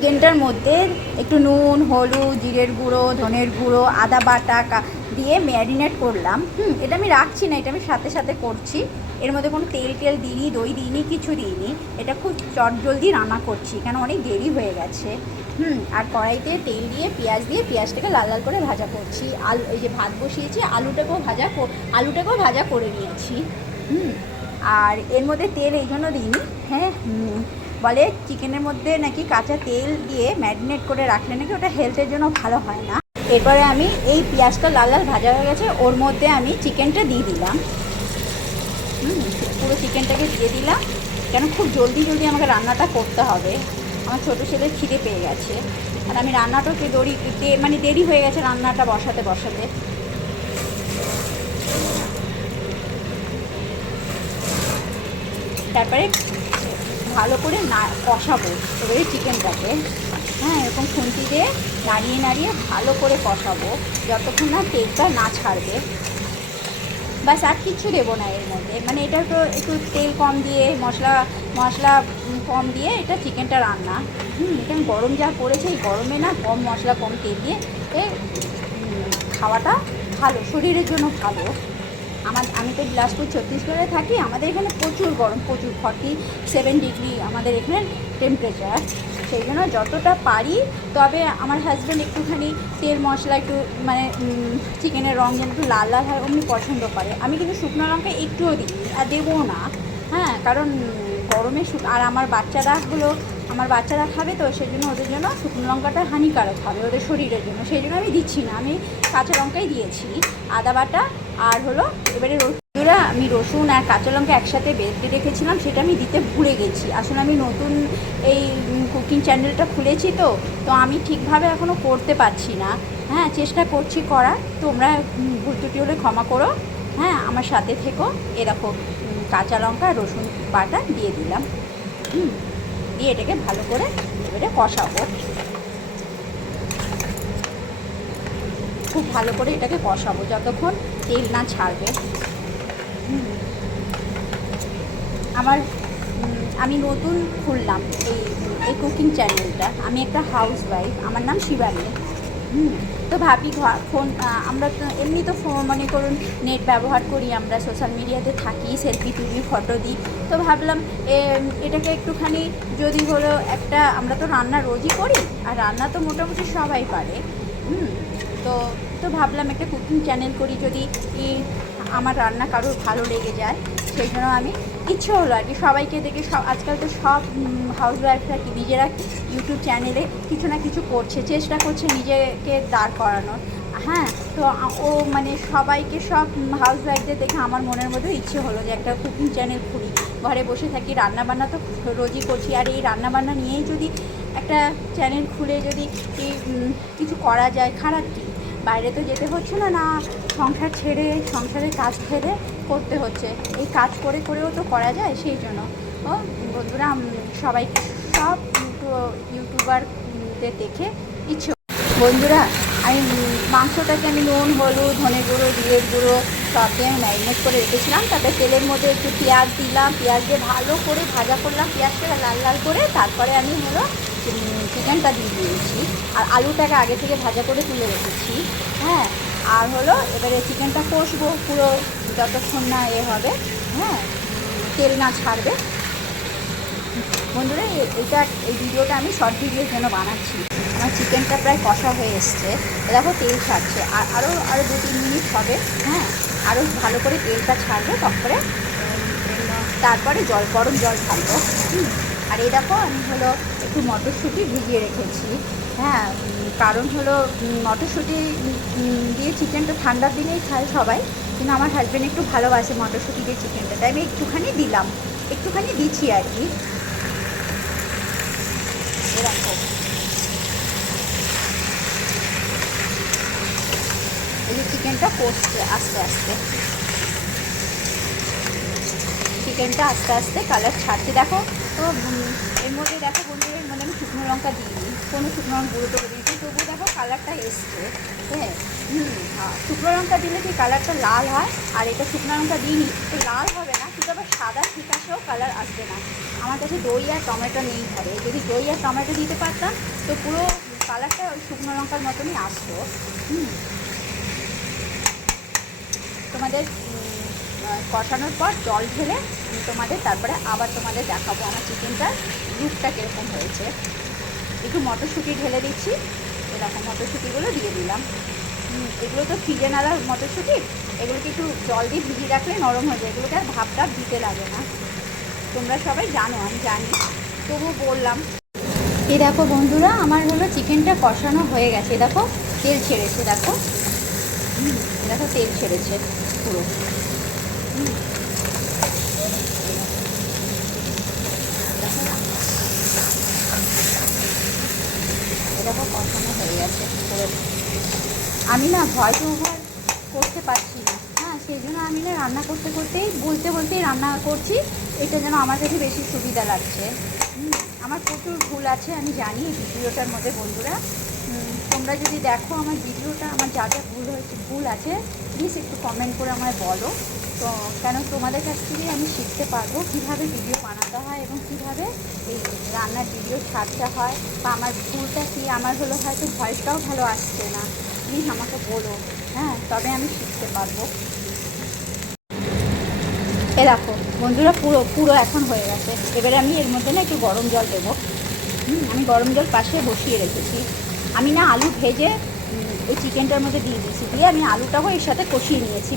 চিকেনটার মধ্যে একটু নুন, হলুদ, জিরের গুঁড়ো, ধনের গুঁড়ো, আদা বাটা দিয়ে ম্যারিনেট করলাম। হুম, এটা আমি রাখছি না, এটা আমি সাথে সাথে করছি। এর মধ্যে কোনো তেল টেল দিইনি, দই দিইনি, কিছু দিইনি। এটা খুব চটজলদি রান্না করছি, কেন অনেক দেরি হয়ে গেছে। হুম, আর কড়াইতে তেল দিয়ে, পেঁয়াজ দিয়ে পেঁয়াজটাকে লাল লাল করে ভাজা করছি। আলু, এই যে ভাত বসিয়েছি, আলুটাকেও ভাজা আলুটাকেও ভাজা করে নিয়েছি। হুম, আর এর মধ্যে তেল এই জন্য দিইনি। হ্যাঁ বলে চিকেনের মধ্যে নাকি কাঁচা তেল দিয়ে ম্যারিনেট করে রাখলে নাকি ওটা হেলথের জন্য ভালো হয় না। এরপরে আমি এই পেঁয়াজটা লাল লাল ভাজা হয়ে গেছে, ওর মধ্যে আমি চিকেনটা দিয়ে দিলাম। পুরো চিকেনটাকে দিয়ে দিলাম। কেন খুব জলদি জলদি আমাকে রান্নাটা করতে হবে। আমার ছোটো ছেলে খিদে পেয়ে গেছে। আর আমি রান্নাটাও একটু দড়ি মানে দেরি হয়ে গেছে রান্নাটা বসাতে বসাতে। তারপরে ভালো করে না কষাবো। এবারে চিকেনটাকে হ্যাঁ এরকম খুন্তি দিয়ে নাড়িয়ে নাড়িয়ে ভালো করে কষাবো, যতক্ষণ না তেলটা না ছাড়বে। বাস আর কিচ্ছু দেবো না এর মধ্যে। মানে এটা তো একটু তেল কম দিয়ে, মশলা মশলা কম দিয়ে এটা চিকেনটা রান্না। হুম, এটা গরম যা পড়েছে এই গরমে না কম মশলা, কম তেল দিয়ে খাওয়াটা ভালো, শরীরের জন্য ভালো। আমার, আমি তো বিলাসপুর, ছত্তিশগড়ে থাকি, আমাদের এখানে প্রচুর গরম, প্রচুর ফর্টি সেভেন ডিগ্রি আমাদের এখানে টেম্পারেচার সেই জন্য যতটা পারি, তবে আমার হাজব্যান্ড একটুখানি তেল মশলা একটু মানে চিকেনের রঙ যেন একটু লাল লাল হয়, অমনি পছন্দ করে। আমি কিন্তু শুকনো লঙ্কা একটুও দিই আর দেবো না। হ্যাঁ কারণ গরমে শুক, আর আমার বাচ্চারা হলো, আমার বাচ্চারা খাবে তো, সেই জন্য ওদের জন্য শুকনো লঙ্কাটা হানিকারক হবে, ওদের শরীরের জন্য। সেই জন্য আমি দিচ্ছি না, আমি কাঁচা লঙ্কাই দিয়েছি। আদা বাটা আর হলো এবারে রসুনরা আমি রসুন আর কাঁচা লঙ্কা একসাথে বেঁধে রেখেছিলাম, সেটা আমি দিতে ভুলে গেছি। আসলে আমি নতুন এই কুকিং চ্যানেলটা খুলেছি তো তো আমি ঠিকভাবে এখনও করতে পারছি না। হ্যাঁ চেষ্টা করছি করার, তোমরা ভুল ত্রুটি হলে ক্ষমা করো। হ্যাঁ আমার সাথে থেকো, এরকম কাঁচা লঙ্কা রসুন বাটা দিয়ে দিলাম। হুম, দিয়ে এটাকে ভালো করে এবারে কষাবো। খুব ভালো করে এটাকে কষাবো যতক্ষণ তেল না ছাড়বে। আমার আমি নতুন খুললাম এই এই কুকিং চ্যানেলটা। আমি একটা হাউস ওয়াইফ আমার নাম শিবানী হুম। তো ভাবি ফোন আমরা এমনি তো ফোন, মনে করুন, নেট ব্যবহার করি আমরা, সোশ্যাল মিডিয়াতে থাকি, সেলফি তুলি, ফটো দিই। তো ভাবলাম এটাকে একটুখানি যদি হলো একটা, আমরা তো রান্না রোজই করি, আর রান্না তো মোটামুটি সবাই পারে। হুম। তো তো ভাবলাম একটা কুকিং চ্যানেল করি যদি আমার রান্না কারোর ভালো লেগে যায়, সেই জন্য আমি ইচ্ছে হলো আর কি সবাইকে দেখে সব, আজকাল তো সব হাউস ওয়াইফরা কি নিজেরা ইউটিউব চ্যানেলে কিছু না কিছু করছে, চেষ্টা করছে নিজেকে দাঁড় করানোর। হ্যাঁ তো ও মানে সবাইকে সব হাউস ওয়াইফদের দেখে আমার মনের মধ্যে ইচ্ছে হলো যে একটা কুকিং চ্যানেল খুলি। ঘরে বসে থাকি, রান্নাবান্না তো রোজই করছি, আর এই রান্নাবান্না নিয়েই যদি একটা চ্যানেল খুলে যদি কিছু করা যায়, খারাপ কি? বাইরে তো যেতে হচ্ছে না না সংসার ছেড়ে, সংসারের কাজ ছেড়ে করতে হচ্ছে। এই কাজ করে করেও তো করা যায় সেই জন্য। ও, বন্ধুরা সবাই সব ইউটিউ- ইউটিউবারদের দেখে ইচ্ছে বন্ধুরা, আমি মাংসটাকে আমি নুন, হলুদ, ধনে গুঁড়ো, জিরের গুঁড়ো সব দিয়ে আমি ম্যারিনেট করে রেখেছিলাম। তারপরে তেলের মধ্যে একটু পেঁয়াজ দিলাম, পেঁয়াজ দিয়ে ভালো করে ভাজা করলাম পেঁয়াজটা লাল লাল করে তারপরে আমি হলো চিকেনটা দিয়ে দিয়েছি। আর আলুটাকে আগে থেকে ভাজা করে তুলে রেখেছি। হ্যাঁ আর হলো এবারে চিকেনটা কষবো পুরো, যতক্ষণ না এ হবে। হ্যাঁ তেল না ছাড়বে। বন্ধুরা এটা এই ভিডিওটা আমি শর্ট ভিডিওর জন্য বানাচ্ছি। আমার চিকেনটা প্রায় কষা হয়ে এসছে। দেখো তেল ছাড়ছে। আর আরও আরও দু, তিন মিনিট হবে। হ্যাঁ আরও ভালো করে তেলটা ছাড়বে। তারপরে তারপরে জল, গরম জল ছাড়বো। হুম। আর এই দেখো, আমি হলো একটু মটরশুঁটি ভিজিয়ে রেখেছি। হ্যাঁ কারণ হলো মটরশুঁটি দিয়ে চিকেনটা ঠান্ডার দিনেই খায় সবাই, কিন্তু আমার হাজব্যান্ড একটু ভালোবাসে মটরশুঁটি দিয়ে চিকেনটা, তাই আমি একটুখানি দিলাম। একটুখানি দিচ্ছি আর কি। এরকম এই যে চিকেনটা কষছে আস্তে আস্তে। চিকেনটা আস্তে আস্তে কালার ছাড়ছে। দেখো তো এর মধ্যে দেখো বন্ধুরা এর মধ্যে আমি শুকনো লঙ্কা দিইনি কোনো শুকনো লঙ্কা গুঁড়ো টুকরো দিয়েছি তবুও দেখো কালারটা এসছে। হ্যাঁ শুকনো লঙ্কা দিলে কি কালারটা লাল হয়? আর এটা শুকনো লঙ্কা দিইনি তো লাল হবে না, কিন্তু আবার সাদা ঠিক আসেও কালার আসবে না। আমার কাছে দই আর টমেটো নেই ঘরে। যদি দই আর টমেটো দিতে পারতাম, তো পুরো কালারটা ওই শুকনো লঙ্কার মতনই আসতো। তোমাদের কষানোর পর জল ঢেলে আমি তোমাদের তারপরে আবার তোমাদের দেখাবো আমার চিকেনটার লুকটা কীরকম হয়েছে। একটু মটরশুঁটি ঢেলে দিচ্ছি। এরকম মটরশুঁটিগুলো দিয়ে দিলাম। এগুলো তো ফ্রিজে নালা মটরশুঁটি। এগুলোকে একটু জল দিয়ে ভিজিয়ে রাখলে নরম হয়ে যায়। এগুলোকে আর ভাপ টাপ দিতে লাগে না। তোমরা সবাই জানো, আমি জানি। তবু বললাম। এই দেখো বন্ধুরা, আমার হলো চিকেনটা কষানো হয়ে গেছে। দেখো, তেল ছেড়েছে, দেখো। দেখো তেল ছেড়েছে পুরো। হয়ে গেছে আমি না ভয় ওভার করতে পারছি না। হ্যাঁ সেই জন্য আমি না রান্না করতে করতেই, বলতে বলতেই রান্না করছি। এটা যেন আমার কাছে বেশি সুবিধা লাগছে। আমার প্রচুর ভুল আছে, আমি জানি ভিডিওটার মধ্যে বন্ধুরা। তোমরা যদি দেখো আমার ভিডিওটা, আমার যা যা ভুল হয়েছে, ভুল আছে প্লিজ একটু কমেন্ট করে আমায় বলো। তো কেন তোমাদের কাছ থেকে আমি শিখতে পারব কীভাবে ভিডিও বানাতে হয় এবং কীভাবে এই রান্নার ভিডিও ছাড়তে হয় বা আমার ভুলটা কী? আমার হলো হয়তো ভয়েসটাও ভালো আসছে না। প্লিজ আমাকে বলো। হ্যাঁ তবে আমি শিখতে পারব। এ দেখো, বন্ধুরা পুরো পুরো এখন হয়ে গেছে। এবারে আমি এর মধ্যে না একটু গরম জল দেবো। আমি গরম জল পাশে বসিয়ে রেখেছি। আমি না আলু ভেজে এই চিকেনটার মধ্যে দিয়ে দিয়েছি। দিয়ে আমি আলুটাও এর সাথে কষিয়ে নিয়েছি।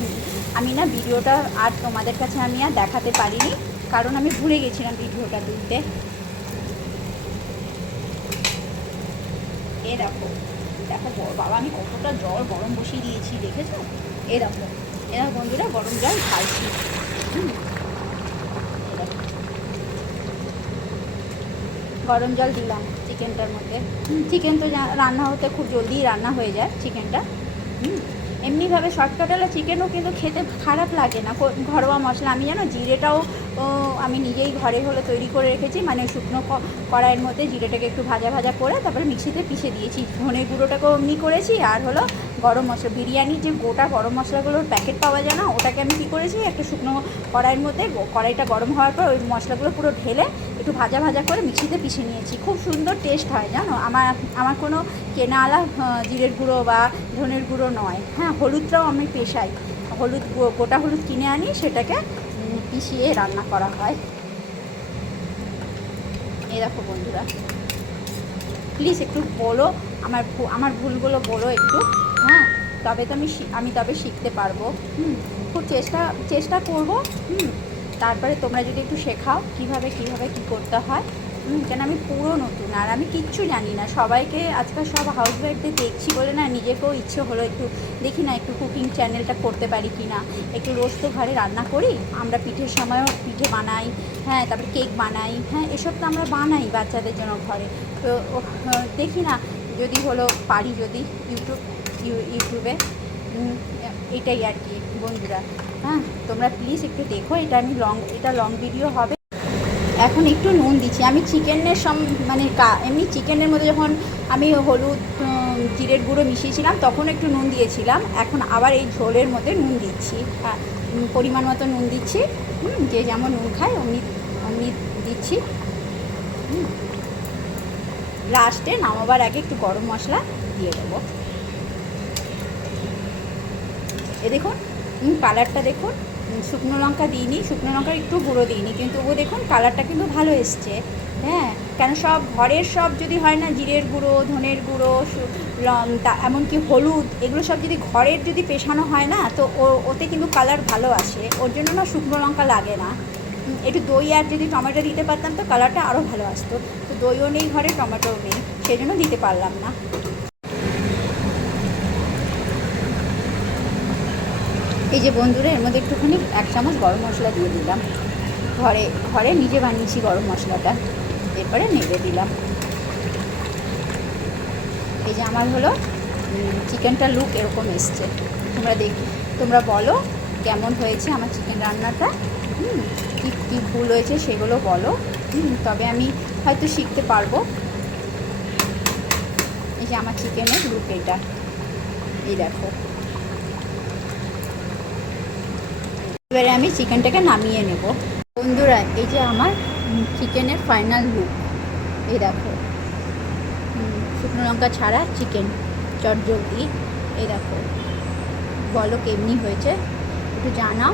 আমি না ভিডিওটা আর তোমাদের কাছে আমি আর দেখাতে পারিনি, কারণ আমি ভুলে গেছিলাম ভিডিওটা তুলতে। এ দেখো দেখো বাবা আমি কতটা জল গরম বসিয়ে দিয়েছি, দেখেছ? এ দেখো এরা বন্ধুরা, গরম জল দেখো। গরম জল দিলাম চিকেনটার মধ্যে। চিকেন তো রান্না হতে খুব জলদি রান্না হয়ে যায় চিকেনটা। হুম। এমনিভাবে শর্টকাট হলে চিকেনও কিন্তু খেতে খারাপ লাগে না। ঘরোয়া মশলা। আমি জানো, জিরেটাও আমি নিজেই ঘরে হলে তৈরি করে রেখেছি। মানে শুকনো কড়াইয়ের মধ্যে জিরেটাকে একটু ভাজা ভাজা করে, তারপরে মিক্সিতে পিষে দিয়েছি। ধনে গুঁড়োটাকেও এমনি করেছি, আর হলো গরম মশলা বিরিয়ানির যে গোটা গরম মশলাগুলোর প্যাকেট পাওয়া যায় না ওটাকে আমি কী করেছি একটা শুকনো কড়াইয়ের মধ্যে কড়াইটা গরম হওয়ার পর ওই মশলাগুলো পুরো ঢেলে একটু ভাজা ভাজা করে মিক্সিতে পিষে নিয়েছি। খুব সুন্দর টেস্ট হয় জানো? আমার আমার কোনো আহ, জিরের গুঁড়ো বা ধনের গুঁড়ো নয়। হ্যাঁ হলুদটাও আমি পেশাই। হলুদ গোটা হলুদ কিনে আনি সেটাকে পিষিয়ে রান্না করা হয়। এই দেখো বন্ধুরা। প্লিজ একটু বলো আমার আমার ভুলগুলো বলো একটু। তবে তো আমি আমি তবে শিখতে পারব। খুব চেষ্টা চেষ্টা করব। হুম, তারপরে তোমরা যদি একটু শেখাও কীভাবে কীভাবে কি করতে হয়। কেন আমি পুরো নতুন, আর আমি কিচ্ছু জানি না। সবাইকে আজকাল সব হাউস ওয়াইফদের দেখছি বলে না, নিজেকেও ইচ্ছে হলো একটু দেখি না, একটু কুকিং চ্যানেলটা করতে পারি কি না। একটু রোজ তো ঘরে রান্না করি, আমরা পিঠের সময়ও পিঠে বানাই হ্যাঁ তারপরে কেক বানাই হ্যাঁ এসব তো আমরা বানাই বাচ্চাদের জন্য ঘরে। তো দেখি না যদি হলো পারি যদি ইউটিউব ইউটিউবে। এটাই আর কি বন্ধুরা। হ্যাঁ তোমরা প্লিজ একটু দেখো এটা আমি লং এটা লং ভিডিও হবে। এখন একটু নুন দিচ্ছি। আমি চিকেনের সম মানে এমনি চিকেনের মধ্যে যখন আমি হলুদ জিরের গুঁড়ো মিশিয়েছিলাম তখন একটু নুন দিয়েছিলাম। এখন আবার এই ঝোলের মধ্যে নুন দিচ্ছি। হ্যাঁ পরিমাণ মতো নুন দিচ্ছি। হুম, যে যেমন নুন খায় অমনি অমনি দিচ্ছি। লাস্টে নামাবার আগে একটু গরম মশলা দিয়ে দেবো। এ দেখুন কালারটা দেখুন শুকনো লঙ্কা দিইনি, শুকনো লঙ্কার একটু গুঁড়ো দিইনি, কিন্তু ও দেখুন কালারটা কিন্তু ভালো এসছে। হ্যাঁ কেন সব ঘরের সব যদি হয় না, জিরের গুঁড়ো, ধনের গুঁড়ো এমনকি হলুদ, এগুলো সব যদি ঘরের যদি পেশানো হয় না, তো ওতে কিন্তু কালার ভালো আসে। ওর জন্য না শুকনো লঙ্কা লাগে না। একটু দই আর যদি টমেটো দিতে পারতাম তো কালারটা আরও ভালো আসতো। তো দইও নেই ঘরে, টমেটোও নেই সেই জন্য দিতে পারলাম না। এই যে বন্ধুরা, এর মধ্যে একটুখানি এক চামচ গরম মশলা দিয়ে দিলাম। ঘরে ঘরে নিজে বানিয়েছি গরম মশলাটা। এরপরে নেড়ে দিলাম। এই যে আমার হলো চিকেনটা লুক এরকম এসছে। তোমরা দেখ, তোমরা বলো কেমন হয়েছে আমার চিকেন রান্নাটা। হুম। কী কী ভুল হয়েছে সেগুলো বলো। তবে আমি হয়তো শিখতে পারব। এই যে আমার চিকেনের লুক এটা। এই দেখো। এবারে আমি চিকেনটাকে নামিয়ে নেব। বন্ধুরা, এই যে আমার চিকেনের ফাইনাল লুক এই দেখো। শুকনো লঙ্কা ছাড়া চিকেন চটজলদি। এই দেখো। বলো কেমনি হয়েছে? একটু জানাও।